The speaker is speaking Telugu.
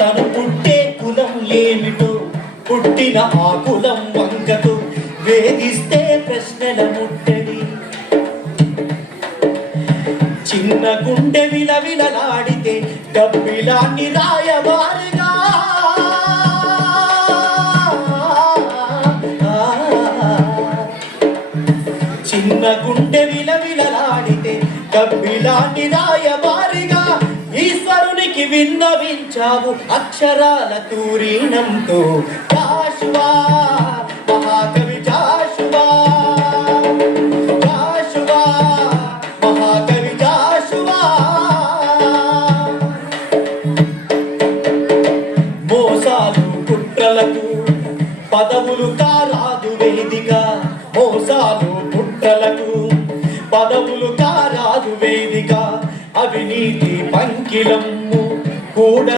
తను పుట్టే కులం ఏమిటో పుట్టిన ఆ కులం వంకతో వేధిస్తే ప్రశ్నల ముట్టడి. చిన్న గుండె విలవిలలాడితే గబ్బిలాన్ని రాయబారిగా, చిన్న గుండె విలవిలలాడితే గబ్బిలాన్ని రాయబారిగా ఈశ్వరునికి విన్నవించావు అక్షరాల తూరీణంతో. జాషువా మహాకవి జాషువా, జాషువా మహాకవి జాషువా. మోసాలు కుట్రలకు పదవులు కారాదు వేదిక, మోసాలు కుట్రలకు పదవులు కారాదు వేదిక. అవినీతి పంకిలం